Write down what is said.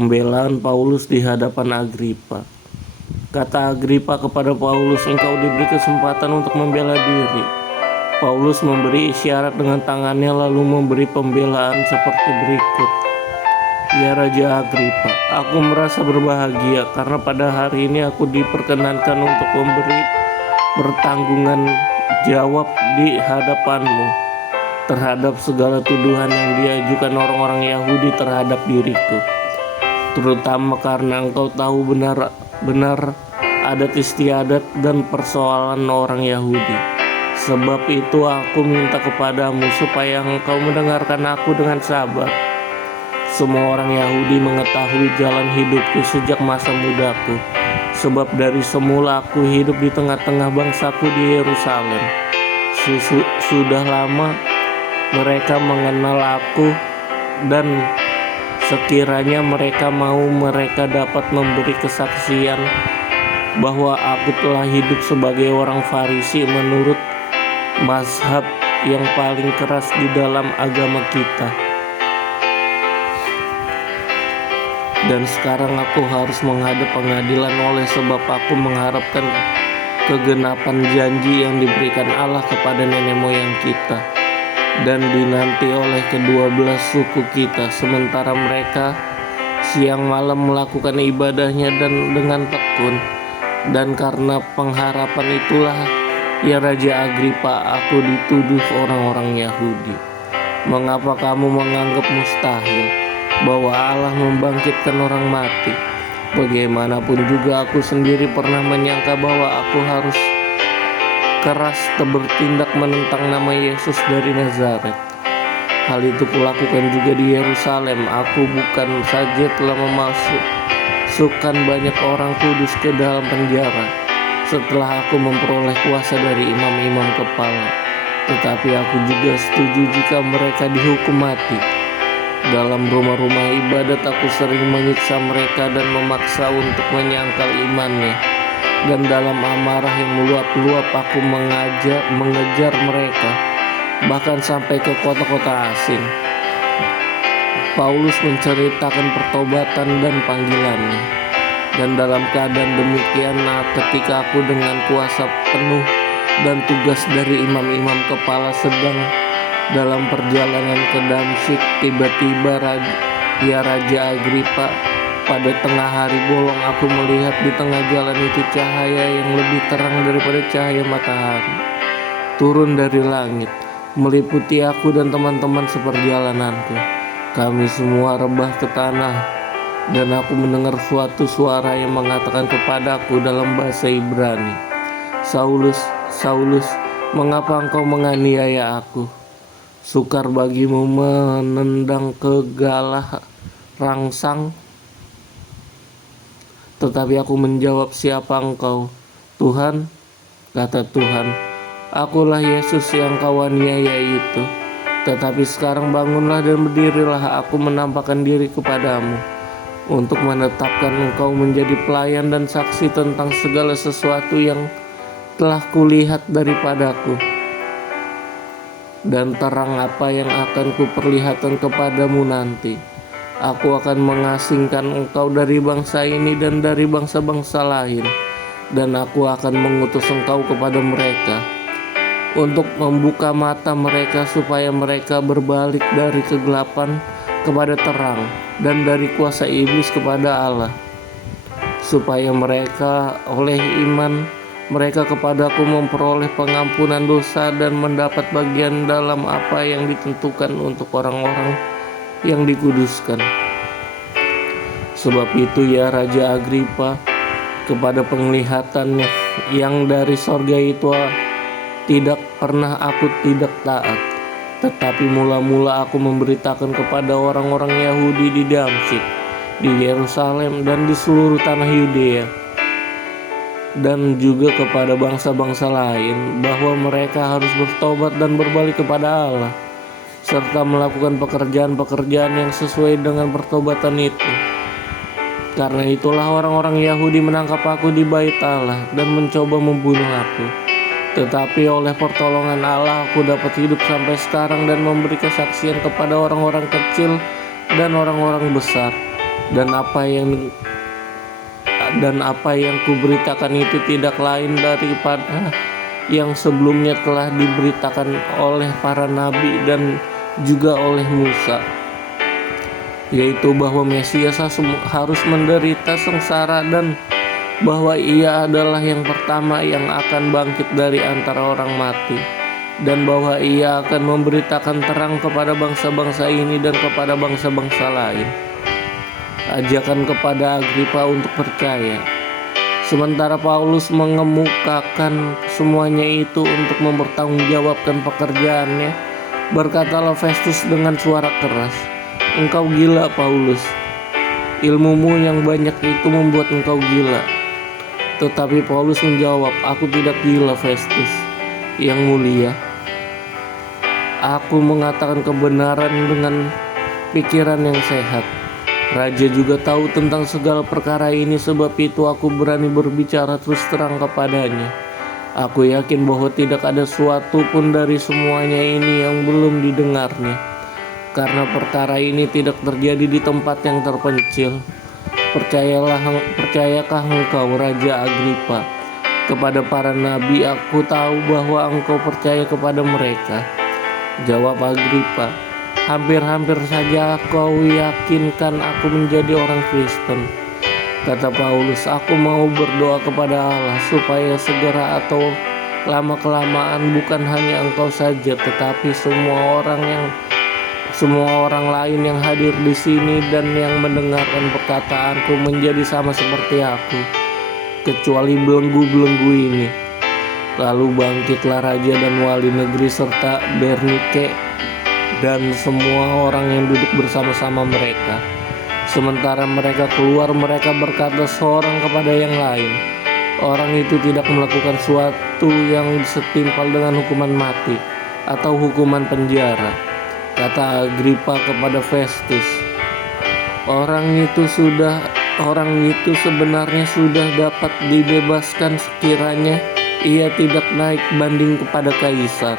Pembelaan Paulus di hadapan Agripa. Kata Agripa kepada Paulus, "Engkau diberi kesempatan untuk membela diri." Paulus memberi isyarat dengan tangannya lalu memberi pembelaan seperti berikut. "Ya Raja Agripa, aku merasa berbahagia karena pada hari ini aku diperkenankan untuk memberi pertanggungan jawab di hadapanmu terhadap segala tuduhan yang diajukan orang-orang Yahudi terhadap diriku, terutama karena engkau tahu benar adat istiadat dan persoalan orang Yahudi. Sebab itu aku minta kepadamu supaya engkau mendengarkan aku dengan sabar. Semua orang Yahudi mengetahui jalan hidupku sejak masa mudaku, sebab dari semula aku hidup di tengah-tengah bangsaku di Yerusalem. Sudah lama mereka mengenal aku, dan sekiranya mereka mau, mereka dapat memberi kesaksian bahwa aku telah hidup sebagai orang Farisi menurut mazhab yang paling keras di dalam agama kita. Dan sekarang aku harus menghadap pengadilan oleh sebab aku mengharapkan kegenapan janji yang diberikan Allah kepada nenek moyang kita dan dinanti oleh kedua-belas suku kita, sementara mereka siang malam melakukan ibadahnya dan dengan tekun. Dan karena pengharapan itulah, ya Raja Agripa, aku dituduh orang-orang Yahudi. Mengapa kamu menganggap mustahil bahwa Allah membangkitkan orang mati? Bagaimanapun juga aku sendiri pernah menyangka bahwa aku harus keras bertindak menentang nama Yesus dari Nazaret. Hal itu kulakukan juga di Yerusalem. Aku bukan saja telah memasukkan banyak orang kudus ke dalam penjara setelah aku memperoleh kuasa dari imam-imam kepala, tetapi aku juga setuju jika mereka dihukum mati. Dalam rumah-rumah ibadat aku sering menyiksa mereka dan memaksa untuk menyangkal imannya. Dan dalam amarah yang meluap-luap aku mengejar mereka, bahkan sampai ke kota-kota asing. Paulus menceritakan pertobatan dan panggilannya. Dan dalam keadaan demikian, ketika aku dengan kuasa penuh dan tugas dari imam-imam kepala sedang dalam perjalanan ke Damsyik, tiba-tiba Raja Agripa, pada tengah hari bolong aku melihat di tengah jalan itu cahaya yang lebih terang daripada cahaya matahari turun dari langit, meliputi aku dan teman-teman seperjalananku. Kami semua rebah ke tanah, dan aku mendengar suatu suara yang mengatakan kepadaku dalam bahasa Ibrani, "Saulus, Saulus, mengapa engkau menganiaya aku? Sukar bagimu menendang ke galah rangsang." Tetapi aku menjawab, "Siapa engkau, Tuhan?" Kata Tuhan, "Akulah Yesus yang kau aniaya itu. Tetapi sekarang bangunlah dan berdirilah, aku menampakkan diri kepadamu untuk menetapkan engkau menjadi pelayan dan saksi tentang segala sesuatu yang telah kulihat daripadaku, dan terang apa yang akan kuperlihatkan kepadamu nanti. Aku akan mengasingkan engkau dari bangsa ini dan dari bangsa-bangsa lain, dan aku akan mengutus engkau kepada mereka untuk membuka mata mereka supaya mereka berbalik dari kegelapan kepada terang dan dari kuasa iblis kepada Allah, supaya mereka oleh iman mereka kepadaku memperoleh pengampunan dosa dan mendapat bagian dalam apa yang ditentukan untuk orang-orang yang dikuduskan. Sebab itu ya Raja Agripa, kepada penglihatan yang dari sorga itu tidak pernah aku tidak taat, tetapi mula-mula aku memberitakan kepada orang-orang Yahudi di Damsyik, di Yerusalem, dan di seluruh tanah Yudea, dan juga kepada bangsa-bangsa lain, bahwa mereka harus bertobat dan berbalik kepada Allah, serta melakukan pekerjaan-pekerjaan yang sesuai dengan pertobatan itu. Karena itulah orang-orang Yahudi menangkap aku di bait Allah dan mencoba membunuh aku. Tetapi oleh pertolongan Allah aku dapat hidup sampai sekarang dan memberi kesaksian kepada orang-orang kecil dan orang-orang besar. dan apa yang kuberitakan itu tidak lain daripada yang sebelumnya telah diberitakan oleh para nabi dan juga oleh Musa, yaitu bahwa Mesias harus menderita sengsara dan bahwa ia adalah yang pertama yang akan bangkit dari antara orang mati, dan bahwa ia akan memberitakan terang kepada bangsa-bangsa ini dan kepada bangsa-bangsa lain. Ajakan kepada Agripa untuk percaya. Sementara Paulus mengemukakan semuanya itu untuk mempertanggungjawabkan pekerjaannya, berkatalah Festus dengan suara keras, "Engkau gila, Paulus. Ilmumu yang banyak itu membuat engkau gila." Tetapi Paulus menjawab, "Aku tidak gila, Festus, yang mulia. Aku mengatakan kebenaran dengan pikiran yang sehat. Raja juga tahu tentang segala perkara ini, sebab itu aku berani berbicara terus terang kepadanya. Aku yakin bahwa tidak ada suatu pun dari semuanya ini yang belum didengarnya, karena perkara ini tidak terjadi di tempat yang terpencil. Percayakah engkau, Raja Agripa, kepada para nabi? Aku tahu bahwa engkau percaya kepada mereka." Jawab Agripa, "Hampir-hampir saja kau yakinkan aku menjadi orang Kristen." Kata Paulus, "Aku mau berdoa kepada Allah supaya segera atau lama-kelamaan bukan hanya engkau saja, tetapi semua orang lain yang hadir di sini dan yang mendengarkan perkataanku menjadi sama seperti aku, kecuali belenggu-belenggu ini." Lalu bangkitlah raja dan wali negeri serta Bernike dan semua orang yang duduk bersama-sama mereka. Sementara mereka keluar, mereka berkata seorang kepada yang lain, "Orang itu tidak melakukan suatu yang setimpal dengan hukuman mati atau hukuman penjara." Kata Agripa kepada Festus, Orang itu sebenarnya sudah dapat dibebaskan sekiranya ia tidak naik banding kepada kaisar."